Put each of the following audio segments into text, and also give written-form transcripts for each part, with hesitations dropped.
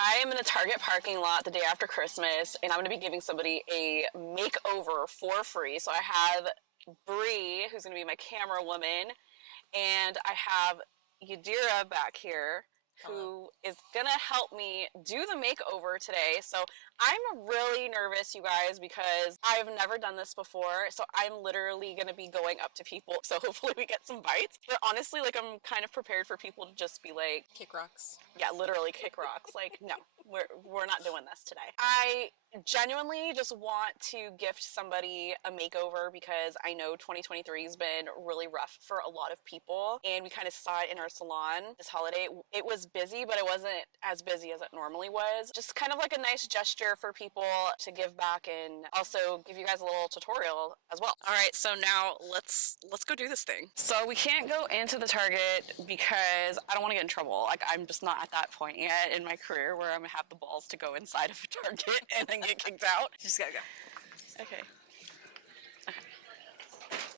I am in a Target parking lot the day after Christmas, and I'm going to be giving somebody a makeover for free. So I have Bree, who's going to be my camera woman, and I have Yadira back here, who is going to help me do the makeover today. So I'm really nervous, you guys, because I've never done this before. So I'm literally going to be going up to people. So hopefully we get some bites. But honestly, like, I'm kind of prepared for people to just be like, kick rocks. Yeah, literally kick rocks. Like, no, we're not doing this today. I genuinely just want to gift somebody a makeover because I know 2023 has been really rough for a lot of people, and we kind of saw it in our salon this holiday. It was busy, but it wasn't as busy as it normally was. Just kind of like a nice gesture for people to give back and also give you guys a little tutorial as well. All right, so now let's go do this thing. So we can't go into the Target because I don't want to get in trouble. Like, I'm just not at that point yet in my career where I'm gonna have the balls to go inside of a Target and then get kicked out. Just gotta go. Okay.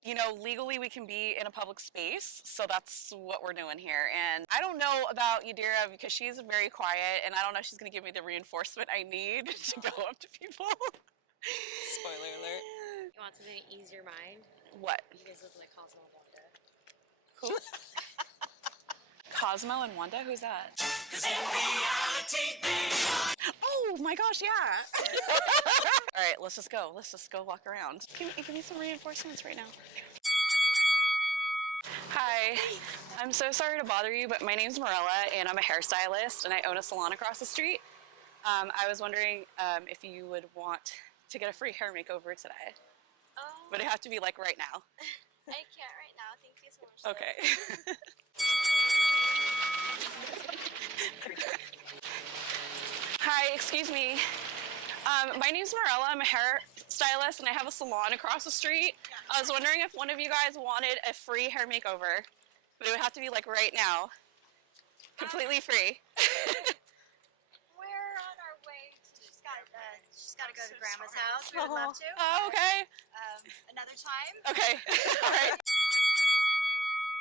You know, legally we can be in a public space, so that's what we're doing here. And I don't know about Yadira because she's very quiet, and I don't know if she's going to give me the reinforcement I need to go up to people. Spoiler alert. You want something to ease your mind? What? You guys look like Cosmo and Wanda. Who? Cosmo and Wanda? Who's that? Oh my gosh, yeah. All right, let's just go. Let's just go walk around. Give me some reinforcements right now. Hi, I'm so sorry to bother you, but my name's Mirella, and I'm a hairstylist, and I own a salon across the street. I was wondering if you would want to get a free hair makeover today. Oh. Would it have to be like right now? I can't right now. Thank you so much. Okay. Hi, excuse me. My name's Mirella. I'm a hairstylist, and I have a salon across the street. I was wondering if one of you guys wanted a free hair makeover, but it would have to be like right now. Completely free. We're on our way. Just gotta go to Grandma's house. We would love to. Oh, okay. Another time. Okay. All right.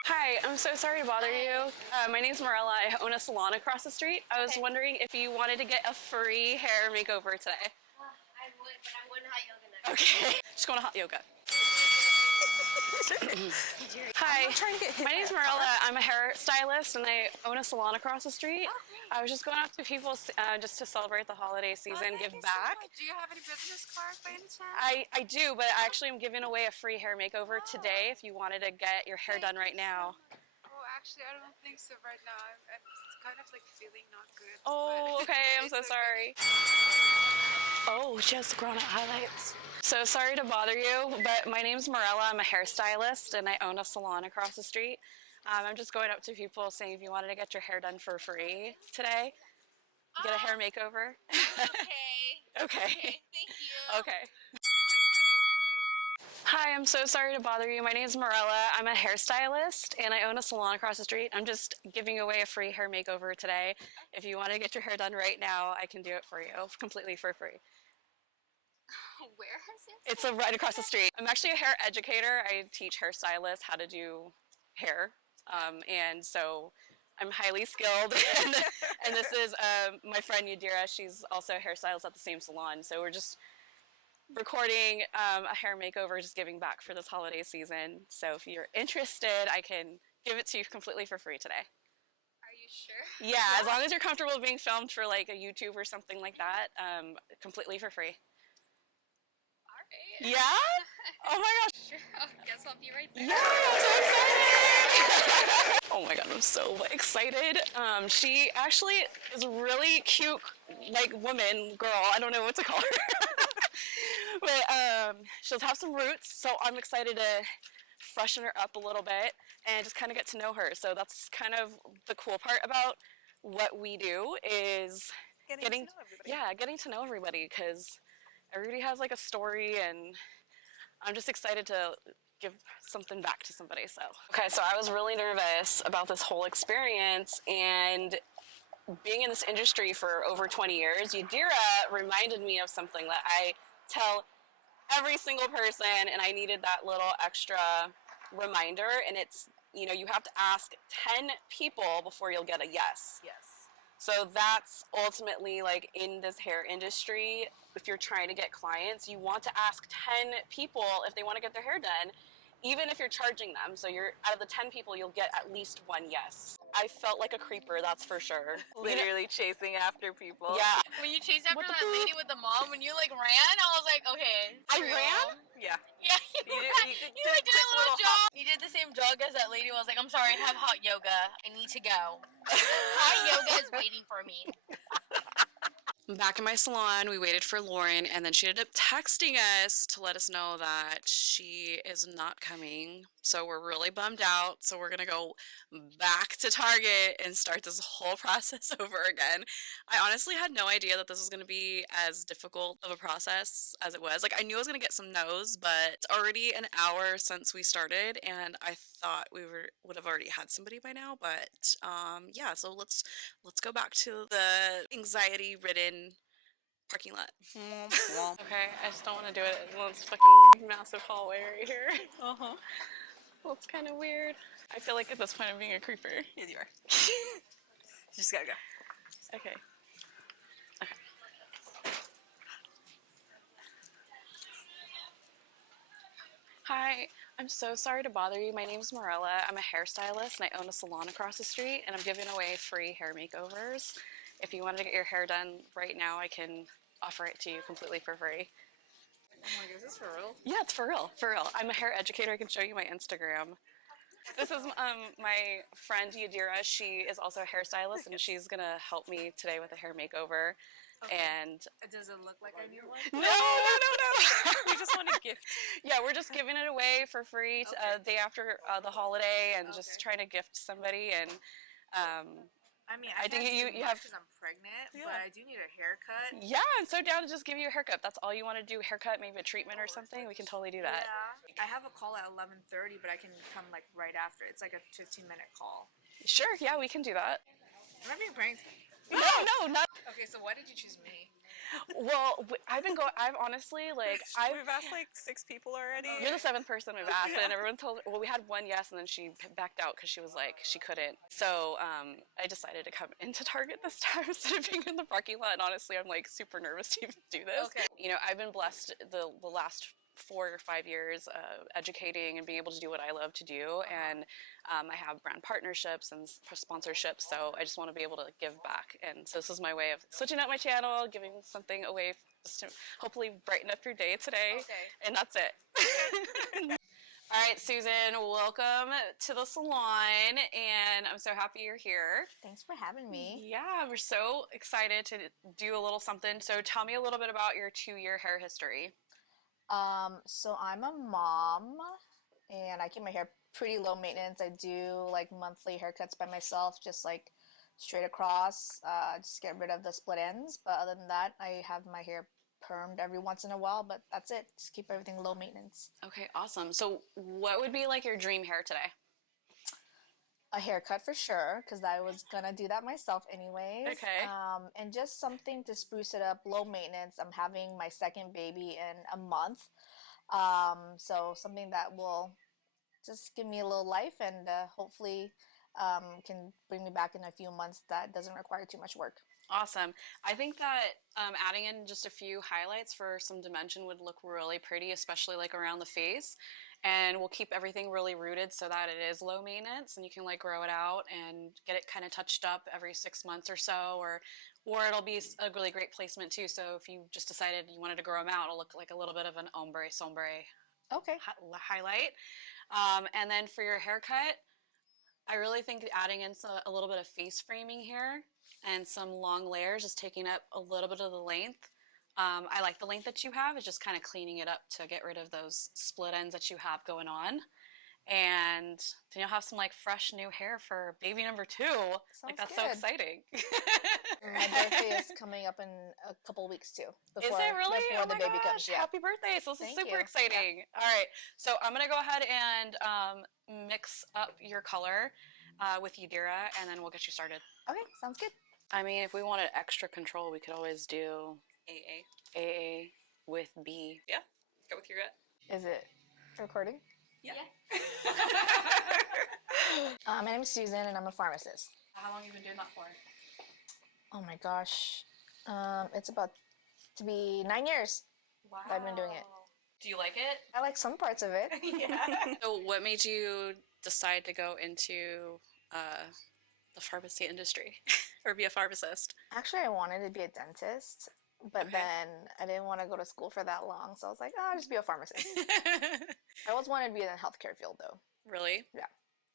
Hi, I'm so sorry to bother you. My name's Mirella. I own a salon across the street. I was wondering if you wanted to get a free hair makeover today. I would, but I'm going to hot yoga next. Okay. Just going to hot yoga. Hi, my name's Mirella. I'm a hairstylist, and I own a salon across the street. Oh, I was just going out to people just to celebrate the holiday season, give back. Do you have any business cards by any chance? I do, but actually I'm giving away a free hair makeover today if you wanted to get your hair done right now. Oh, actually, I don't think so right now. I'm kind of like feeling not good. Oh, but okay, I'm it's so okay. sorry. Oh, she has the grown up highlights. So sorry to bother you, but my name's Mirella. I'm a hairstylist, and I own a salon across the street. I'm just going up to people saying if you wanted to get your hair done for free today, get a hair makeover. Okay. Okay. Thank you. Okay. Hi, I'm so sorry to bother you. My name is Mirella. I'm a hairstylist, and I own a salon across the street. I'm just giving away a free hair makeover today. If you want to get your hair done right now, I can do it for you, completely for free. Where is it? It's right across the street. I'm actually a hair educator. I teach hairstylists how to do hair, and so I'm highly skilled. And this is my friend Yadira. She's also a hairstylist at the same salon. So we're just recording a hair makeover, just giving back for this holiday season. So if you're interested, I can give it to you completely for free today. Are you sure? Yeah, as long as you're comfortable being filmed for like a YouTube or something like that, completely for free. Alright. Yeah? Oh my gosh. Sure. Guess I'll be right there. Yeah, I'm so excited. Oh my god, I'm so excited. She actually is a really cute, like, woman, girl. I don't know what to call her. But she'll have some roots, so I'm excited to freshen her up a little bit and just kind of get to know her. So that's kind of the cool part about what we do is getting to know everybody, because everybody has like a story, and I'm just excited to give something back to somebody. So okay, so I was really nervous about this whole experience, and being in this industry for over 20 years, Yadira reminded me of something that I tell every single person, and I needed that little extra reminder, and it's, you know, you have to ask 10 people before you'll get a yes. Yes. So that's ultimately like in this hair industry, if you're trying to get clients, you want to ask 10 people if they want to get their hair done, even if you're charging them. So you're out of the 10 people, you'll get at least one yes. I felt like a creeper, that's for sure. Literally chasing after people. Yeah. When you chased after What the that poop? lady with the mom, when you like ran, I was like, okay. I for real. ran? Yeah. Yeah, You ran. did You a like did quick a little little jog. You did the same jog as that lady. I was like, I'm sorry, I have hot yoga. I need to go. Hot yoga is waiting for me. Back in my salon, we waited for Lauren, and then she ended up texting us to let us know that she is not coming. So we're really bummed out. So we're gonna go back to Target and start this whole process over again. I honestly had no idea that this was gonna be as difficult of a process as it was. Like, I knew I was gonna get some no's, but it's already an hour since we started, and I thought we would have already had somebody by now. But yeah, so let's go back to the anxiety-ridden parking lot. Okay, I just don't want to do it in this fucking massive hallway right here. Uh-huh. Well, it's kind of weird. I feel like at this point I'm being a creeper. Yes, you are. Just gotta go. Okay. Okay. Hi, I'm so sorry to bother you. My name's Mirella. I'm a hairstylist and I own a salon across the street, and I'm giving away free hair makeovers. If you wanted to get your hair done right now, I can offer it to you completely for free. Oh my god, is this for real? Yeah, it's for real, for real. I'm a hair educator. I can show you my Instagram. This is my friend Yadira. She is also a hairstylist, and she's gonna help me today with a hair makeover. Okay. And Does it look like I need one? no. We just want a gift. Yeah, we're just giving it away for free day after the holiday, and just Okay. trying to gift somebody. And I mean, I I think can't you do have. because I'm pregnant, Yeah. but I do need a haircut. Yeah, I'm so down to just give you a haircut. That's all you want to do, haircut, maybe a treatment or something. We can totally do that. Yeah. I have a call at 11:30, but I can come like right after. It's like a 15-minute call. Sure, yeah, we can do that. Am I being pranked? No, not. Okay, so why did you choose me? Well, I've honestly, like, We've asked like 6 people already. You're the 7th person we've asked, and everyone told. Well, we had one yes, and then she backed out because she was like she couldn't. So I decided to come into Target this time instead of being in the parking lot. And honestly, I'm like super nervous to even do this. Okay. You know, I've been blessed the last 4 or 5 years educating and being able to do what I love to do, and I have brand partnerships and sponsorships, so I just want to be able to give back. And so this is my way of switching up my channel, giving something away just to hopefully brighten up your day today. Okay. And that's it. All right, Susan, welcome to the salon, and I'm so happy you're here. Thanks for having me. Yeah, we're so excited to do a little something. So tell me a little bit about your 2-year hair history. So I'm a mom and I keep my hair pretty low maintenance. I do like monthly haircuts by myself, just like straight across, just get rid of the split ends. But other than that, I have my hair permed every once in a while, but that's it. Just keep everything low maintenance. Okay, awesome. So what would be like your dream hair today? A haircut for sure, because I was gonna do that myself anyways. Okay. And just something to spruce it up, low maintenance. I'm having my second baby in a month. So something that will just give me a little life and hopefully can bring me back in a few months that doesn't require too much work. Awesome. I think that adding in just a few highlights for some dimension would look really pretty, especially like around the face. And we'll keep everything really rooted so that it is low maintenance, and you can like grow it out and get it kind of touched up every 6 months or so, or it'll be a really great placement too. So if you just decided you wanted to grow them out, it'll look like a little bit of an ombre sombre Okay. highlight. And then for your haircut, I really think adding in a little bit of face framing here and some long layers, just taking up a little bit of the length. I like the length that you have. It's just kind of cleaning it up to get rid of those split ends that you have going on. And then you'll have some like fresh new hair for baby number 2. Like that's so good. exciting. My birthday is coming up in a couple weeks too. Is it really? Before Oh the my baby gosh, comes, yeah. happy birthday. So this is Thank super you. exciting. All right, so I'm gonna go ahead and mix up your color with Yadira, and then we'll get you started. Okay, sounds good. I mean, if we wanted extra control, we could always do AA with B. Yeah. Go with your gut. Is it recording? Yeah. My name is Susan and I'm a pharmacist. How long have you been doing that for? Oh my gosh. It's about to be 9 years that I've been doing it. Do you like it? I like some parts of it. Yeah. So, what made you decide to go into the pharmacy industry or be a pharmacist? Actually, I wanted to be a dentist, but Okay. then I didn't want to go to school for that long, so I was like, oh, I'll just be a pharmacist. I always wanted to be in the healthcare field, though. Really? Yeah.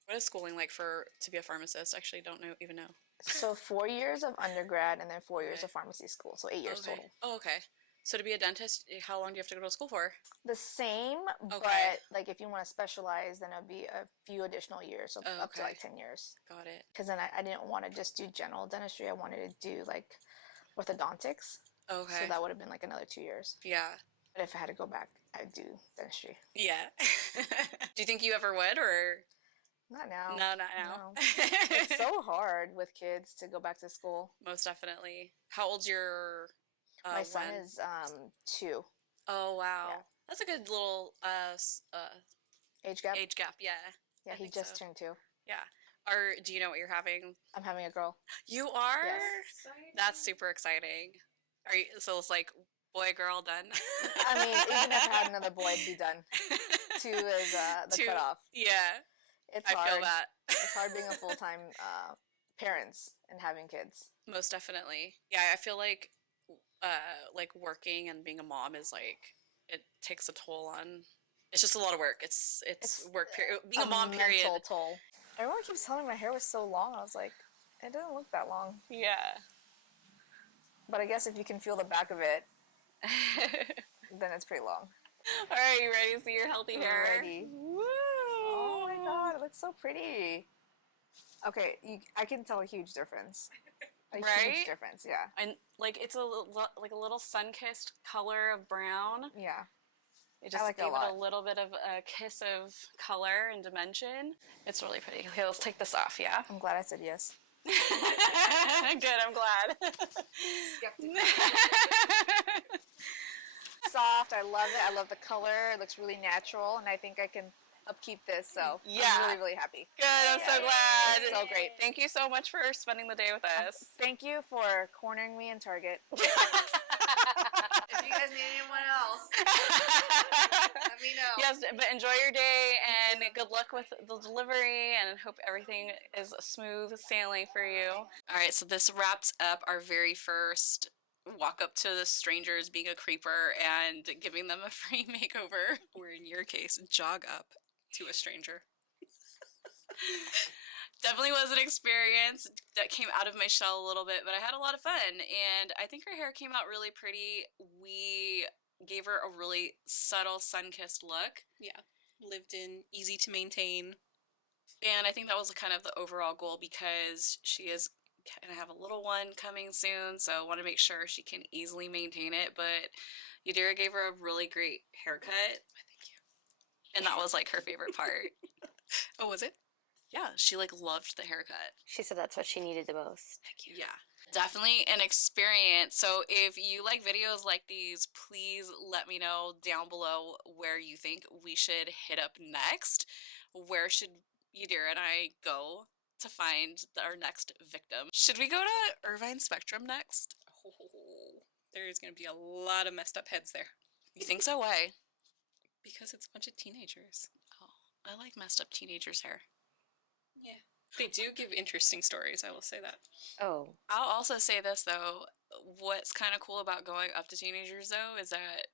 What is schooling like to be a pharmacist? I actually don't even know. So 4 years of undergrad and then 4 years Okay. of pharmacy school, so 8 years Okay. total. Oh, okay. So to be a dentist, how long do you have to go to school for? The same, Okay. but like if you want to specialize, then it'll be a few additional years, so Oh, up to okay. like 10 years. Got it. Because then I didn't want to just do general dentistry. I wanted to do like orthodontics. Okay. So that would have been like another 2 years. Yeah. But if I had to go back, I'd do dentistry. Yeah. Do you think you ever would, or Not now. no, not now? No. It's so hard with kids to go back to school. Most definitely. How old's your My son one? is 2. Oh wow, Yeah. that's a good little Age gap? age gap. Yeah. Yeah, I he think just so. turned 2. Yeah. Do you know what you're having? I'm having a girl. You are. Yes. That's super exciting. Are you? So it's like boy, girl, done. I mean, even if I had another boy, I'd be done. 2 is the 2. cutoff. Yeah, It's I hard. feel that. It's hard being a full-time parents and having kids. Most definitely. Yeah, I feel like working and being a mom is like it takes a toll on. It's just a lot of work. It's work period. Being a mom period. Mental toll. Everyone keeps telling me my hair was so long. I was like, it doesn't look that long. Yeah. But I guess if you can feel the back of it, then it's pretty long. All right, you ready to see your healthy hair? Ready. Woo! Oh my god, it looks so pretty. Okay, I can tell a huge difference. A Right? huge difference, yeah. And like it's like a little sun-kissed color of brown. Yeah. It just like it a gave it lot. a little bit of a kiss of color and dimension. It's really pretty. Okay, let's take this off, yeah? I'm glad I said yes. Good, I'm glad. Soft, I love it. I love the color. It looks really natural, and I think I can upkeep this, so Yeah. I'm really, really happy. Good, I'm so glad. It's so great. Thank you so much for spending the day with us. Thank you for cornering me in Target. If you guys need anyone else, let me know. Yes, but enjoy your day and good luck with the delivery and hope everything is smooth sailing for you. All right, so this wraps up our very first walk up to the strangers, being a creeper and giving them a free makeover, or in your case, jog up to a stranger. Definitely was an experience that came out of my shell a little bit, but I had a lot of fun, and I think her hair came out really pretty. We gave her a really subtle sun-kissed look. Yeah. Lived in, easy to maintain. And I think that was kind of the overall goal, because she is going to have a little one coming soon, so I want to make sure she can easily maintain it. But Yadira gave her a really great haircut. Thank you. And that was like her favorite part. Oh, was it? Yeah, she like loved the haircut. She said that's what she needed the most. Thank you. Yeah. Definitely an experience. So if you like videos like these, please let me know down below where you think we should hit up next. Where should Yadira and I go to find our next victim? Should we go to Irvine Spectrum next? Oh, there's going to be a lot of messed up heads there. You think so? Why? Because it's a bunch of teenagers. Oh, I like messed up teenagers' hair. Yeah. They do give interesting stories, I will say that. Oh, I'll also say this though, what's kind of cool about going up to teenagers though is that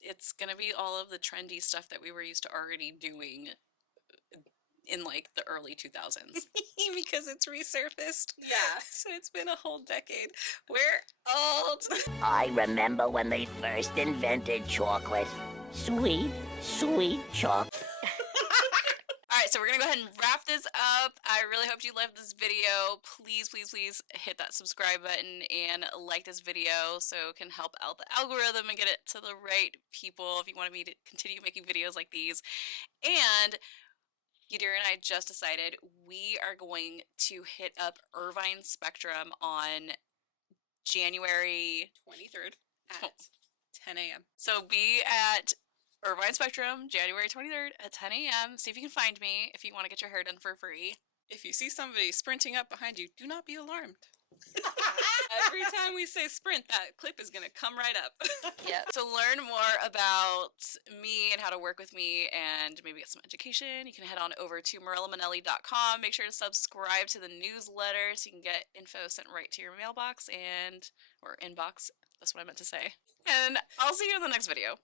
it's gonna be all of the trendy stuff that we were used to already doing in like the early 2000s. Because it's resurfaced. Yeah. So it's been a whole decade. We're old. I remember when they first invented chocolate. Sweet, sweet chocolate. Alright, so we're gonna go ahead and wrap this up. I really hope you loved this video. Please, please, please hit that subscribe button and like this video so it can help out the algorithm and get it to the right people if you want me to continue making videos like these. And Yadira and I just decided we are going to hit up Irvine Spectrum on January 23rd at 10 a.m. So be at Irvine Spectrum, January 23rd at 10 a.m. See if you can find me if you want to get your hair done for free. If you see somebody sprinting up behind you, do not be alarmed. Every time we say sprint, that clip is gonna come right up. Yep. To learn more about me and how to work with me and maybe get some education, you can head on over to MirellaManelli.com. Make sure to subscribe to the newsletter so you can get info sent right to your mailbox or inbox. That's what I meant to say. And I'll see you in the next video.